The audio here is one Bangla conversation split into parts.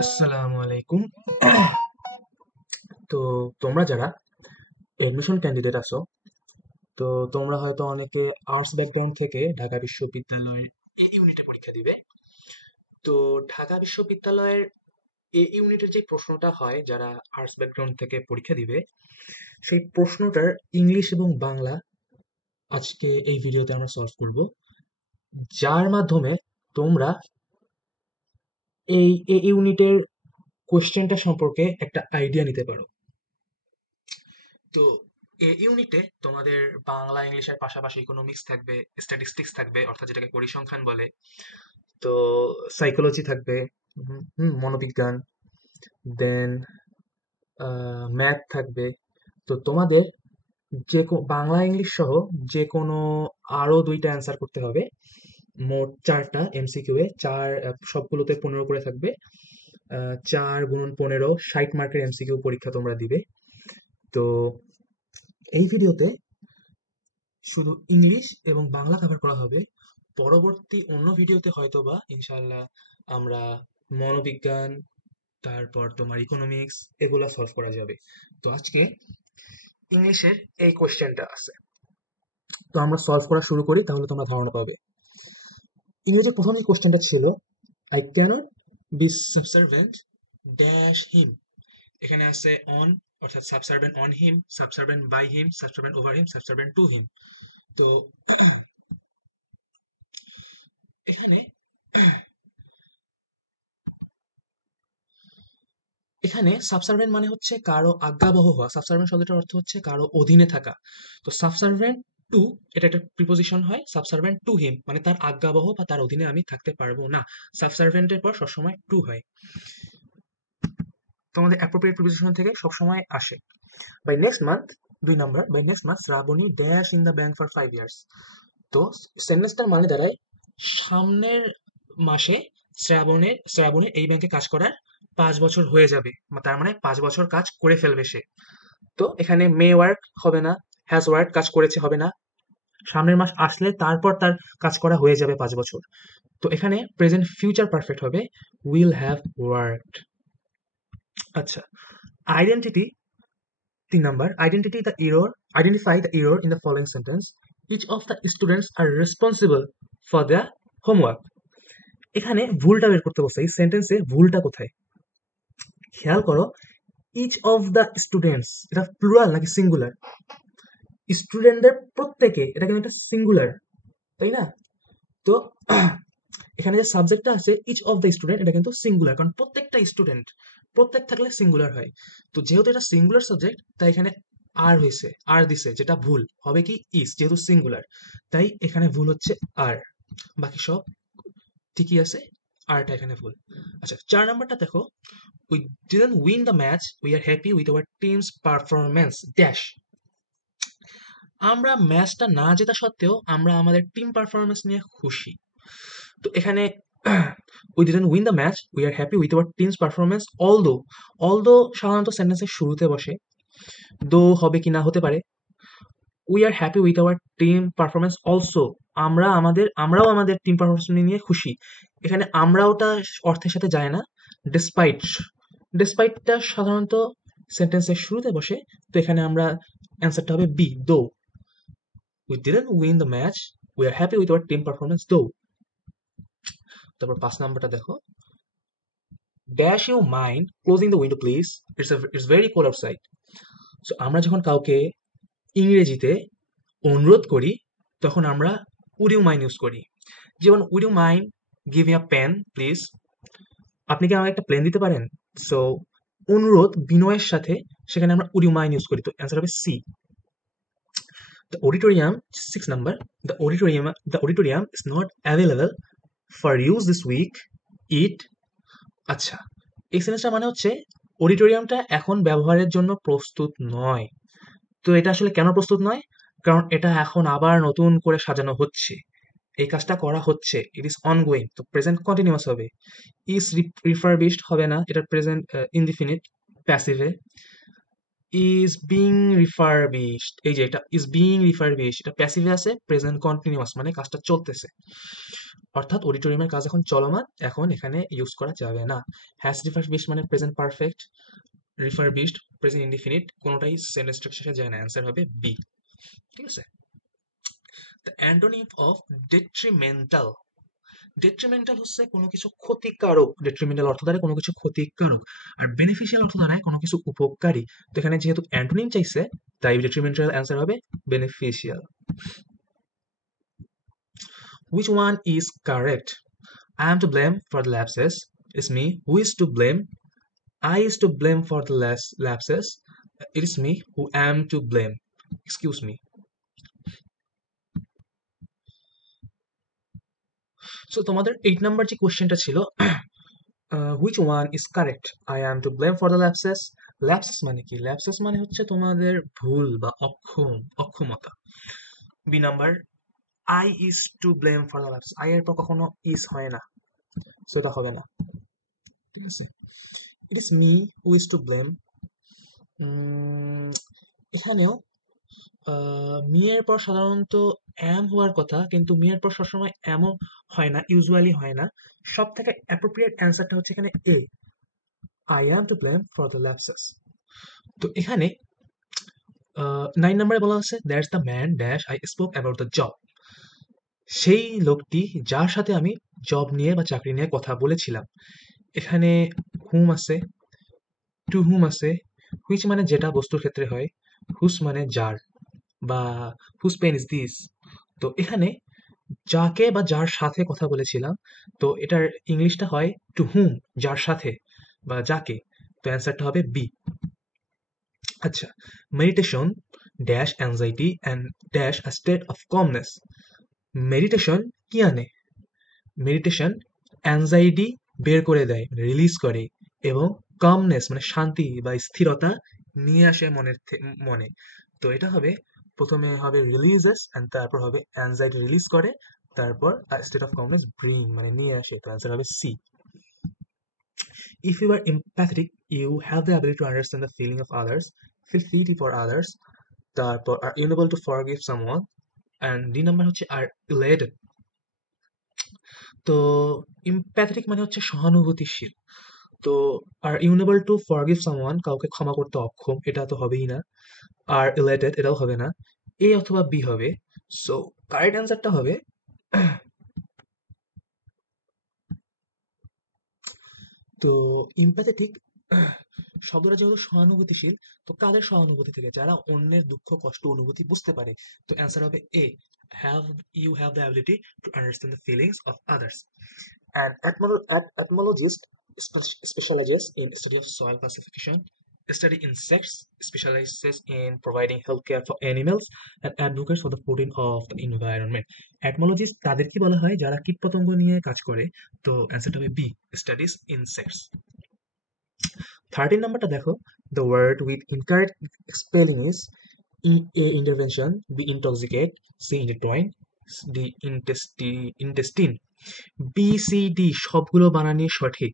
আসসালামু আলাইকুম। তো তোমরা যারা এডমিশন ক্যান্ডিডেট আছো, তো তোমরা হয়তো অনেকে আর্টস ব্যাকগ্রাউন্ড থেকে ঢাকা বিশ্ববিদ্যালয়ের এ ইউনিটে পরীক্ষা দিবে। তো ঢাকা বিশ্ববিদ্যালয়ের এ ইউনিটের যে প্রশ্নটা হয় যারা আর্টস ব্যাকগ্রাউন্ড থেকে পরীক্ষা দিবে, সেই প্রশ্নটার ইংলিশ এবং বাংলা আজকে এই ভিডিওতে আমরা সলভ করব, যার মাধ্যমে তোমরা এই এ ইউনিটের কোশ্চেনটা সম্পর্কে একটা আইডিয়া নিতে পারো। তো এই ইউনিটে তোমাদের বাংলা ইংলিশের পাশাপাশি ইকোনমিক্স থাকবে, স্ট্যাটিস্টিক্স থাকবে অর্থাৎ যেটাকে পরিসংখ্যান বলে, তো সাইকোলজি থাকবে, মনোবিজ্ঞান, দেন ম্যাথ থাকবে। তো তোমাদের বাংলা ইংলিশ সহ যে কোনো আরো দুইটা অ্যান্সার করতে হবে। মোট চারটা এমসিকিউ এ চার, সবগুলোতে 15 করে থাকবে। 4 × 15 60 মার্কের এমসিকিউ পরীক্ষা তোমরা দিবে। তো এই ভিডিওতে শুধু ইংলিশ এবং বাংলা কভার করা হবে। পরবর্তী অন্য ভিডিওতে হয়তোবা ইনশাআল্লাহ আমরা মনোবিজ্ঞান, তারপর তোমার ইকোনমিক্স এগুলা সলভ করা যাবে। তো আজকে ইংলিশের এই কোশ্চেনটা আছে, তো আমরা সলভ করা শুরু করি, তাহলে তোমরা ধারণা পাবে। ইংরেজির প্রথম যে কোশ্চেনটা ছিল, I cannot be subservient dash him. এখানে আছে অন, অর্থাৎ subservient on him, subservient by him, subservient over him, subservient to him. তো এখানে এখানে সাবসার্ভেন্ট মানে হচ্ছে কারো আজ্ঞাবহ হওয়া। সাবসার্ভেন্ট শব্দটার অর্থ হচ্ছে কারো অধীনে থাকা। তো সাবসার্ভেন্ট টু, এটা একটা প্রিপোজিশন হয়। সাবসার্ভেন্ট টু হিম মানে তার আজ্ঞাবহ বা তার অধীনে আমি থাকতে পারবো না। সাবসার্ভেন্টের পর সবসময় টু হয়। তো আমাদের অ্যাপ্রোপ্রিয়েট প্রিপোজিশন থেকে সবসময় আসে। By next month, 2 number, by next month Shrabani dash in the bank for 5 years. তো সেন্টেন্সটার মানে দাঁড়ায়, সামনের মাসে শ্রাবণের এই ব্যাংকে কাজ করার 5 বছর হয়ে যাবে, তার মানে 5 বছর কাজ করে ফেলবে সে। তো এখানে মে ওয়ার্ক হবে না, হ্যাজ ওয়ার্ক কাজ করেছে হবে না, সামনের মাস আসলে তারপর তার কাজ করা হয়ে যাবে 5 বছর। তো এখানে প্রেজেন্ট ফিউচার পারফেক্ট হবে, উইল হ্যাভ ওয়ার্কড। আচ্ছা, identity, 3 number, identify the error in the following sentence. Each of the students are responsible for the homework. এখানে ভুলটা বের করতে বলছে, এই সেন্টেন্সে ভুলটা কোথায় খেয়াল করো। ইচ অফ দ্য স্টুডেন্টস, এটা প্লুরাল নাকি সিঙ্গুলার? স্টুডেন্টদের প্রত্যেকে, এটা কিন্তু একটা সিঙ্গুলার, তাই না? তো এখানে যে সাবজেক্টটা আছে ইচ অফ দ্য স্টুডেন্ট, এটা কিন্তু সিঙ্গুলার, কারণ প্রত্যেকটা স্টুডেন্ট, প্রত্যেক থাকলে সিঙ্গুলার হয়। তো যেহেতু এটা সিঙ্গুলার সাবজেক্ট, তাই এখানে আর হয়েছে, আর দিছে, যেটা ভুল হবে কি ইস, যেহেতু সিঙ্গুলার, তাই এখানে ভুল হচ্ছে আর। বাকি সব ঠিকই আছে, আরটা এখানে ভুল। আচ্ছা, 4 নম্বরটা দেখো, we didn't win the match, we are happy with hour teams performance dash. আমরা ম্যাচটা না জেতা সত্ত্বেও আমরা আমাদের টিম পারফরমেন্স নিয়ে খুশি। তো এখানে we didn't win the match, we are happy with hour teams performance although. Although সাধারণত সেন্টেন্সের শুরুতে বসে, দো হবে কি না হতে পারে। We are happy with our team performance also, আমরাও আমাদের টিম পারফরমেন্স নিয়ে খুশি। এখানে আমরাওটা অর্থের সাথে যায় না। ডিসপাইট, ডিসপাইটটা সাধারণত সেন্টেন্সের শুরুতে বসে, তো এখানে আমরা অ্যান্সারটা হবে B, though. We didn't win the match, we are happy with our team performance though. তারপর 5 নম্বরটা দেখো, dash you mind closing the window please, it's very cold outside. So আমরা যখন কাউকে ইংরেজিতে অনুরোধ করি, তখন আমরা উড ইউ মাইন্ড ইউজ করি। যেমন would you mind giving a pen please, আপনি কি আমাকে একটা প্লেন দিতে পারেন? সো অনুরোধ বিনয়ের সাথে, সেখানে আমরা উড ইউ মাইন্ড ইউজ করি, তো অ্যান্সার হবে C. The auditorium, 6 number, the auditorium is not available for use this week, it. আচ্ছা, এই সেন্টেন্সটা মানে হচ্ছে অডিটোরিয়ামটা এখন ব্যবহারের জন্য প্রস্তুত নয়। তো এটা আসলে কেন প্রস্তুত নয়? কারণ এটা এখন আবার নতুন করে সাজানো হচ্ছে, এই কাজটা করা হচ্ছে, ইট ইজ অনগোয়িং, তো প্রেজেন্ট কন্টিনিউয়াস হবে। ইজ রিফারবিশড হবে না, এটা প্রেজেন্ট ইনডিফিনিট প্যাসিভে। ইজ বিং রিফারবিশড, এই যে এটা ইজ বিং রিফারবিশড, এটা প্যাসিভে আছে, প্রেজেন্ট কন্টিনিউয়াস মানে কাজটা চলতেছে। অর্থাৎ অডিটোরিয়ামের কাজ এখন চলমান, এখন এখানে ইউজ করা যাবে না। হ্যাজ রিফারবিশড মানে present perfect, refurbished present indefinite, কোনোটাই সেন্টেন্স স্ট্রাকচারে যায় না, অ্যান্সার হবে বি। ঠিক আছে। The antonym of detrimental. Detrimental হচ্ছে কোনো কিছু ক্ষতিকারক, ডেট্রিমেন্টাল অর্থ দ্বারা কোনো কিছু ক্ষতিকারক, আর বেনিফিশিয়াল অর্থ দ্বারা কোনো কিছু উপকারী। তো এখানে যেহেতু অ্যান্টোনিম চাইছে, তাই ডেট্রিমেন্টাল অ্যান্সার হবে beneficial. Which one is correct? I am to blame for the lapses. It's me. Who is to blame? I is to blame for the lapses. It is me who am to blame. Excuse me. So তোমাদের 8 নাম্বার যে কোশ্চেনটা ছিল, which one is correct? I am to blame for the lapses. Lapses মানে কি? Lapses মানে হচ্ছে তোমাদের ভুল বা অক্ষমতা। B number, I is to blame for the lapses. I এর পর কখনো is হয় না, সো এটা হবে না। ঠিক আছে। It is me who is to blame. এখানেও মি এর পর সাধারণত অ্যাম হওয়ার কথা, কিন্তু মি এর পর সবসময় অ্যামও হয় না, ইউজুয়ালি হয় না। সব থেকে অ্যাপ্রোপ্রিয়েট অ্যান্সারটা হচ্ছে এখানে A, I am to blame for the lapses. তো এখানে 9 নম্বরে বলা হচ্ছে, that's the man dash I spoke about the job. সেই লোকটি যার সাথে আমি জব নিয়ে বা চাকরি নিয়ে কথা বলেছিলাম। এখানে হুম আছে, টু হুম আছে, হুইচ মানে যেটা বস্তুর ক্ষেত্রে হয়, হুস মানে যার, বা হুস পেন ইজ দিস। তো এখানে যাকে বা যার সাথে কথা বলেছিলাম, তো এটার ইংলিশটা হয় টু হুম, যার সাথে বা যাকে। তো অ্যান্সারটা হবে বি। আচ্ছা, meditation dash anxiety and dash a state of calmness. Meditation কি আনে? মেডিটেশন অ্যাংজাইটি বের করে দেয়, রিলিজ করে, এবং কামনেস মানে শান্তি বা স্থিরতা নিয়ে আসে মনে। তো এটা হবে, প্রথমে হবে রিলিজেস অ্যান্ড তারপর হবে অ্যাংজাইটি রিলিজ করে, তারপর স্টেট অফ কামনেস ব্রিং মানে নিয়ে আসে। তো অ্যান্সার হবে C. If you are empathetic, you have the ability to understand the feeling of others, feel pity for others, তারপর are unable to forgive someone, and D number হচ্ছে are elated। তো empathetic মানে হচ্ছে সহানুভূতিশীল। তো আর ইউনেবল টু ফরগিভ সামওয়ান, কাউকে ক্ষমা করতে অক্ষম, এটা তো হবেই না। আর ইলেটেড, এটাও হবে না। এ অথবা বি হবে। সো কারেক্ট অ্যান্সারটা হবে তো ইম্প্যাথেটিক শব্দটা যেহেতু সহানুভূতিশীল, তো কাদের সহানুভূতি থেকে? যারা অন্যের দুঃখ কষ্ট অনুভূতি বুঝতে পারে। তো অ্যান্সার হবে A, have you have the ability to understand the feelings of others. And ethnologist specializes in study of soil classification, study insects, specializes in providing healthcare for animals, and advocates for the protein of the environment. Etymologist তাদের কি বলা হয়? যারা কীটপতঙ্গ নিয়ে কাজ করে। তো অ্যান্সারটা হবে বি, স্টাডিজ ইনসেক্টস। 13 নাম্বারটা দেখো, the word with incorrect spelling is A, intervention, B, intoxicate, C, intertwine, D, intestine। B C D সবগুলো বানানই সঠিক।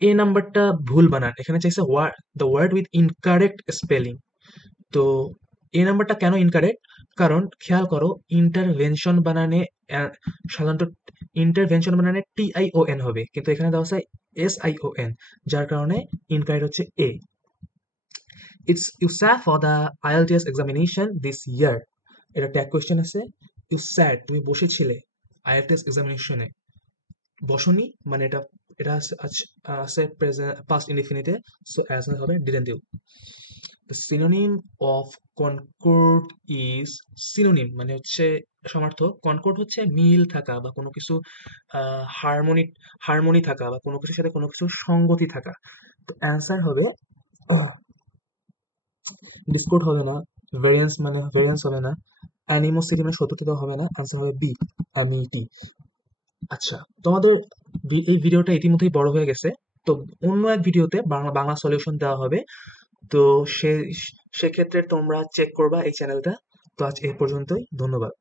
এ নাম্বারটা ভুল বানান, এখানে চাইছে the word with incorrect spelling. তো এ নাম্বারটা কেন ইনকারেক্ট? কারণ খেয়াল করো, ইন্টারভেনশন বানানে সাধারণত ইন্টারভেনশন বানানে TION হবে, কিন্তু এখানে দেওয়া আছে SION, যার কারণে ইনকারেক্ট হচ্ছে A. It's you sat for the IELTS examination this year. এটা ট্যাগ কোয়েশ্চেন আছে। ইউ স্যাট, তুমি বসেছিলে IELTS এক্সামিনেশনে। বসনি মানে এটা এটা আছে প্রেজেন্ট পাস্ট ইনডিফিনিটে, সো অ্যান্সার হবে didn't you. The synonym of concord is, synonym মানে হচ্ছে সমার্থক, কনকর্ড হচ্ছে মিল থাকা বা কোনো কিছু হারমোনি হারমোনি থাকা বা কোনো কিছুর সাথে কোনো কিছুর সঙ্গতি থাকা। তো অ্যান্সার হবে ডিসকর্ড হবে না, ভেরিয়েন্স মানে ভেরিয়েন্স হবে না, অ্যানিমোসিটি মানে সত্যতা হবে না, অ্যান্সার হবে বি, অ্যামিটি। আচ্ছা, তোমাদের এই ভিডিওটা ইতিমধ্যেই বড় হয়ে গেছে, তো অন্য এক ভিডিওতে বাংলা বাংলা সলিউশন দেওয়া হবে। তো সেক্ষেত্রে তোমরা চেক করবা এই চ্যানেলটা। তো আজ এই পর্যন্তই, ধন্যবাদ।